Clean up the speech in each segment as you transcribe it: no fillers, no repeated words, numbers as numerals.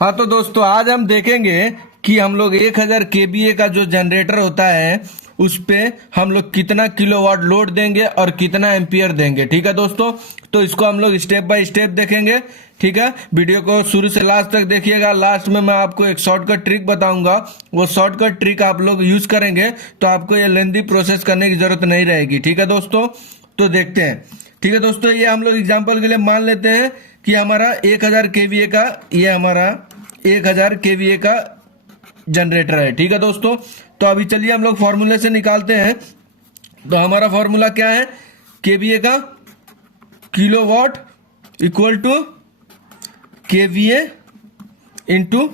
हाँ तो दोस्तों आज हम देखेंगे कि हम लोग 1000 केवीए का जो जनरेटर होता है उस पे हम लोग कितना किलोवाट लोड देंगे और कितना एम्पियर देंगे। ठीक है दोस्तों, तो इसको हम लोग स्टेप बाय स्टेप देखेंगे। ठीक है, वीडियो को शुरू से लास्ट तक देखिएगा। लास्ट में मैं आपको एक शॉर्टकट ट्रिक बताऊंगा, वो शॉर्टकट ट्रिक आप लोग यूज करेंगे तो आपको ये लेंथी प्रोसेस करने की जरूरत नहीं रहेगी। ठीक है दोस्तों, तो देखते हैं। ठीक है दोस्तों, ये हम लोग एग्जांपल के लिए मान लेते हैं कि हमारा 1000 केवीए का, ये हमारा 1000 केवीए का जनरेटर है। ठीक है दोस्तों, तो अभी चलिए हम लोग फॉर्मूले से निकालते हैं। तो हमारा फॉर्मूला क्या है, केवीए का kilowatt equal to KVA into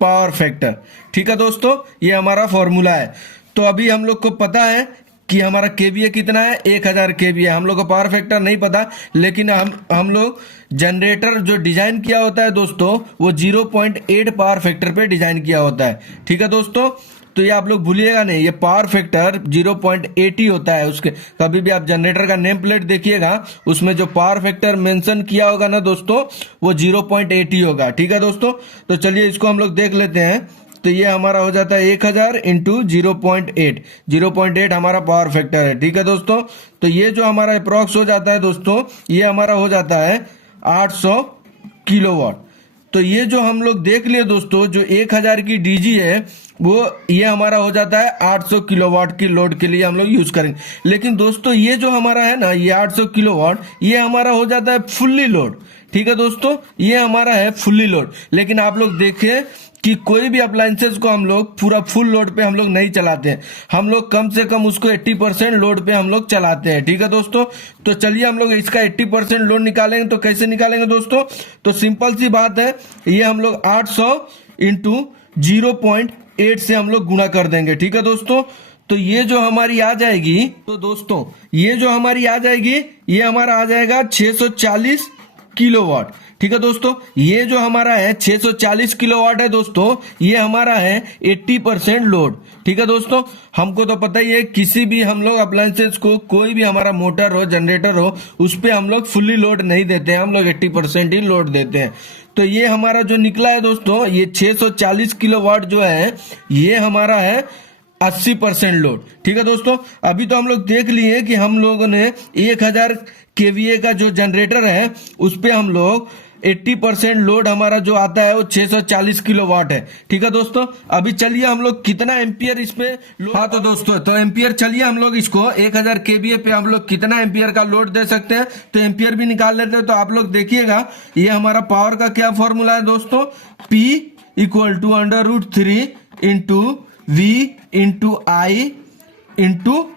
power factor. ठीक है दोस्तों, ये हमारा फॉर्मूला है। तो अभी हम लोग को पता है कि हमारा केवीए कितना है, 1000 केवीए। हम लोग को पावर फैक्टर नहीं पता, लेकिन हम लोग जनरेटर जो डिजाइन किया होता है दोस्तों वो 0.8 पावर फैक्टर पे डिजाइन किया होता है। ठीक है दोस्तों, तो ये आप लोग भूलिएगा नहीं, ये पावर फैक्टर 0.8 ही होता है। उसके कभी भी आप जनरेटर का नेम प्लेट देखिएगा, उसमें जो पावर फैक्टर मेंशन किया होगा ना दोस्तों वो 0.8 ही होगा। ठीक है दोस्तों, तो चलिए इसको हम लोग देख लेते हैं। तो ये हमारा हो जाता है 1000 इंटू 0.8 हमारा पावर फैक्टर है। ठीक है दोस्तों, तो ये जो हमारा अप्रॉक्स हो जाता है दोस्तों, ये हमारा हो जाता है 800 किलोवाट। तो ये जो हम लोग देख लिए दोस्तों, जो 1000 की डीजी है वो ये हमारा हो जाता है 800 किलोवाट की लोड के लिए हम लोग यूज करेंगे। लेकिन दोस्तों ये जो हमारा है ना, ये 800 किलोवाट ये हमारा हो जाता है फुल्ली लोड। ठीक है दोस्तों, ये हमारा है फुल्ली लोड। लेकिन आप लोग देखें कि कोई भी अप्लायंसेस को हम लोग पूरा फुल लोड पे हम लोग नहीं चलाते हैं, हम लोग कम से कम उसको 80% लोड पे हम लोग चलाते हैं। ठीक है दोस्तों, तो चलिए हम लोग इसका 80% लोड निकालेंगे। तो कैसे निकालेंगे दोस्तों, तो सिंपल सी बात है, ये हम लोग 800 इंटू 0.8 से हम लोग गुणा कर देंगे। ठीक है दोस्तों, तो ये जो हमारी आ जाएगी, तो दोस्तों ये जो हमारी आ जाएगी ये हमारा आ जाएगा 640 किलोवाट। ठीक है दोस्तों, ये जो हमारा है 640 किलोवाट है दोस्तों, ये हमारा है 80% लोड। ठीक है दोस्तों, हमको तो पता ही है किसी भी हम लोग अप्लायंसेस को, कोई भी हमारा मोटर हो जनरेटर हो, उस पे हम लोग फुल्ली लोड नहीं देते हैं, हम लोग 80% ही लोड देते हैं। तो ये हमारा जो निकला है दोस्तों, ये 640 किलोवाट जो है ये हमारा है 80% लोड। ठीक है दोस्तों, अभी तो हम लोग देख लिए कि हम लोगों ने 1000 केवीए का जो जनरेटर है उस पे हम लोग 80% लोड हमारा जो आता है वो 640 किलोवाट है। ठीक है दोस्तों, अभी चलिए हम लोग कितना एम्पियर इस पे, हाँ तो दोस्तों तो एम्पियर, चलिए हम लोग इसको 1000 केवीए पे हम लोग कितना एम्पियर का लोड दे सकते हैं तो एम्पियर भी निकाल लेते हैं। तो आप लोग देखिएगा, ये हमारा पावर का क्या फॉर्मूला है दोस्तों, P equal to √3 into V into I into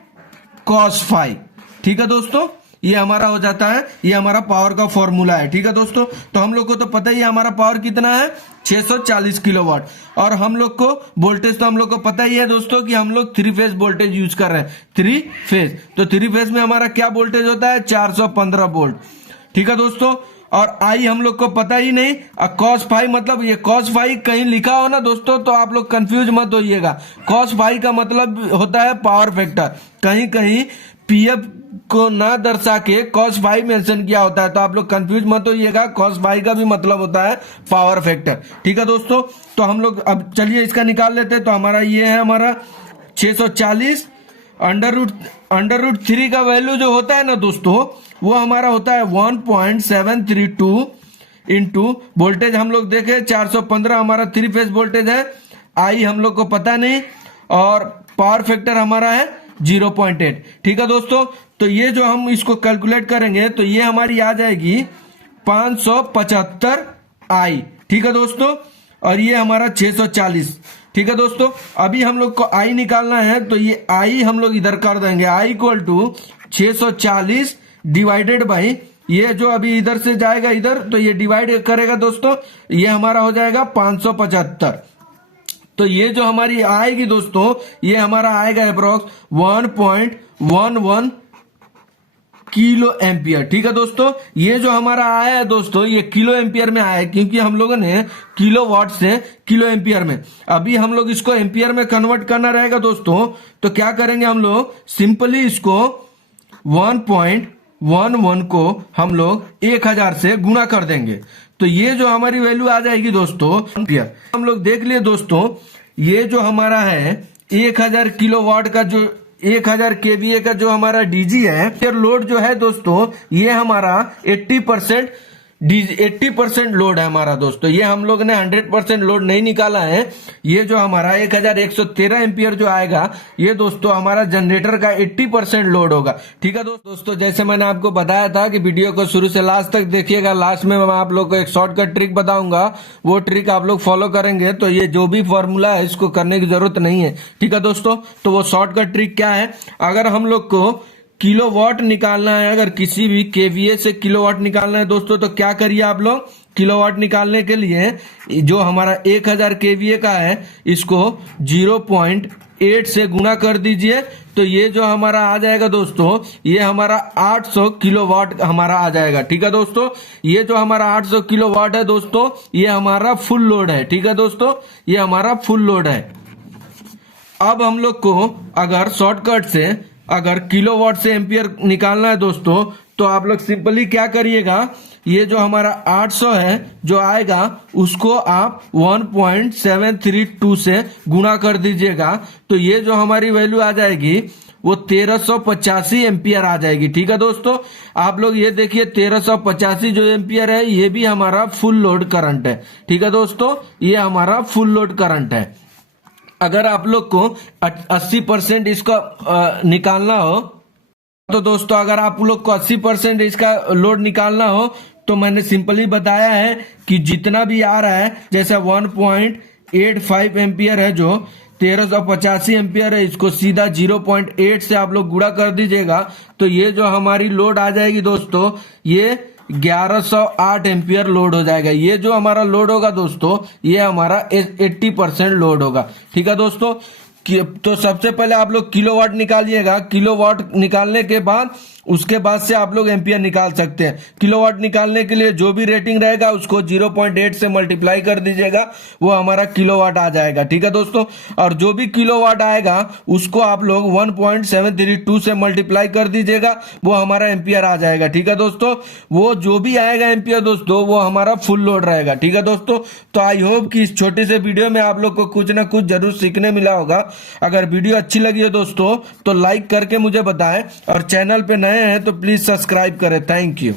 cos phi. ठीक है दोस्तों, ये हमारा हो जाता है, ये हमारा पावर का फॉर्मूला है। ठीक है दोस्तों, तो हम लोग को तो पता ही हमारा पावर कितना है 640 किलोवाट। और हम लोग को वोल्टेज तो हम लोग को पता ही है दोस्तों कि हम लोग 3 फेज वोल्टेज यूज कर रहे हैं, 3 फेज। तो 3 फेज में हमारा क्या वोल्टेज होता है, 415 वोल्ट। ठीक है दोस्तों, और आई हम लोग को पता ही नहीं। और cos फाई मतलब, ये cos फाई कहीं लिखा हो ना दोस्तों तो आप लोग कंफ्यूज मत होइएगा। cos फाई का मतलब होता है पावर फैक्टर, कहीं कहीं पीएफ को ना दर्शा के cos फाई मेंशन किया होता है, तो आप लोग कंफ्यूज मत होइएगा। cos फाई का भी मतलब होता है पावर फैक्टर। ठीक है दोस्तों, तो हम लोग अब चलिए इसका निकाल लेते हैं। तो हमारा ये है हमारा 640 अंडर रूट 3 का वैल्यू जो होता है ना दोस्तों वो हमारा होता है 1.732 इंटू वोल्टेज हम लोग देखे 415 हमारा 3 फेज वोल्टेज है, आई हम लोग को पता नहीं, और पावर फैक्टर हमारा है 0.8। ठीक है दोस्तों, तो ये जो हम इसको कैलकुलेट करेंगे तो ये हमारी आ जाएगी 575 आई। ठीक है दोस्तों, और ये हमारा 640। ठीक है दोस्तों, अभी हम लोग को आई निकालना है, तो ये आई हम लोग इधर कर देंगे, I equal to 640 divided by, ये जो अभी इधर से जाएगा इधर, तो ये डिवाइड करेगा दोस्तों, ये हमारा हो जाएगा 575। तो ये जो हमारी आएगी दोस्तों, ये हमारा आएगा अप्रोक्स 1.11 किलो एम्पियर। ठीक है दोस्तों, ये जो हमारा आया है दोस्तों ये किलो एम्पियर में आया है, क्योंकि हम लोगों ने किलो वाट से किलो एम्पियर में, अभी हम लोग इसको एम्पियर में कन्वर्ट करना रहेगा दोस्तों। तो क्या करेंगे हम लोग, सिंपली इसको 1.11 को हम लोग 1000 से गुणा कर देंगे। तो ये जो हमारी वैल्यू आ जाएगी दोस्तों, हम लोग देख लिए दोस्तों, ये जो हमारा है 1000 किलोवाट का जो 1000 केवीए का जो हमारा डीजी है, फिर लोड जो है दोस्तों ये हमारा 80% लोड है हमारा दोस्तों। ये हम लोग ने 100% लोड नहीं निकाला है। ये जो हमारा 1113 एम्पियर जो आएगा, ये दोस्तों हमारा जनरेटर का 80% लोड होगा। ठीक है दोस्तों, जैसे मैंने आपको बताया था कि वीडियो को शुरू से लास्ट तक देखिएगा। लास्ट में मैं आप लोग को एक शॉर्टकट ट्रिक बताऊंगा, वो ट्रिक आप लोग फॉलो करेंगे तो ये जो भी फॉर्मूला है इसको करने की जरूरत नहीं है। ठीक है दोस्तों, तो वो शॉर्टकट ट्रिक क्या है, अगर हम लोग को किलोवाट निकालना है, अगर किसी भी केवीए से किलोवाट निकालना है दोस्तों, तो क्या करिए आप लोग, किलोवाट निकालने के लिए जो हमारा 1000 केवीए का है इसको 0.8 से गुणा कर दीजिए, तो ये जो हमारा आ जाएगा दोस्तों, ये हमारा 800 किलोवाट हमारा आ जाएगा। ठीक है दोस्तों, ये जो हमारा 800 किलोवाट है दोस्तों, ये हमारा फुल लोड है। ठीक है दोस्तों, ये हमारा फुल लोड है। अब हम लोग को अगर शॉर्टकट से अगर किलोवाट से एम्पियर निकालना है दोस्तों, तो आप लोग सिंपली क्या करिएगा, ये जो हमारा 800 है जो आएगा उसको आप 1.732 से गुणा कर दीजिएगा, तो ये जो हमारी वैल्यू आ जाएगी वो 1385 एम्पियर आ जाएगी। ठीक है दोस्तों, आप लोग ये देखिए 1385 जो एम्पियर है ये भी हमारा फुल लोड करंट है। ठीक है दोस्तों, ये हमारा फुल लोड करंट है। अगर आप लोग को 80% इसका निकालना हो, तो दोस्तों अगर आप लोग को 80% इसका लोड निकालना हो, तो मैंने सिंपली बताया है कि जितना भी आ रहा है, जैसे 1.85 एम्पियर है जो 1385 एम्पियर है, इसको सीधा 0.8 से आप लोग गुणा कर दीजिएगा, तो ये जो हमारी लोड आ जाएगी दोस्तों, ये 1108 एम्पियर लोड हो जाएगा। ये जो हमारा लोड होगा दोस्तों, ये हमारा 80% लोड होगा। ठीक है दोस्तों, तो सबसे पहले आप लोग किलोवाट निकालिएगा। किलोवाट निकालने के बाद उसके बाद से आप लोग एम्पियर निकाल सकते हैं। किलोवाट निकालने के लिए जो भी रेटिंग रहेगा उसको 0.8 से मल्टीप्लाई कर दीजिएगा, वो हमारा किलोवाट आ जाएगा। ठीक है दोस्तों, और जो भी किलोवाट आएगा उसको आप लोग 1.732 से मल्टीप्लाई कर दीजिएगा, वो हमारा एम्पियर आ जाएगा। ठीक है दोस्तों, वो जो भी आएगा एम्पियर दोस्तों, वो हमारा फुल लोड रहेगा। ठीक है दोस्तों, तो आई होप कि इस छोटे से वीडियो में आप लोग को कुछ ना कुछ जरूर सीखने मिला होगा। अगर वीडियो अच्छी लगी हो दोस्तों तो लाइक करके मुझे बताएं, और चैनल पे नए हैं तो प्लीज सब्सक्राइब करें। Thank you.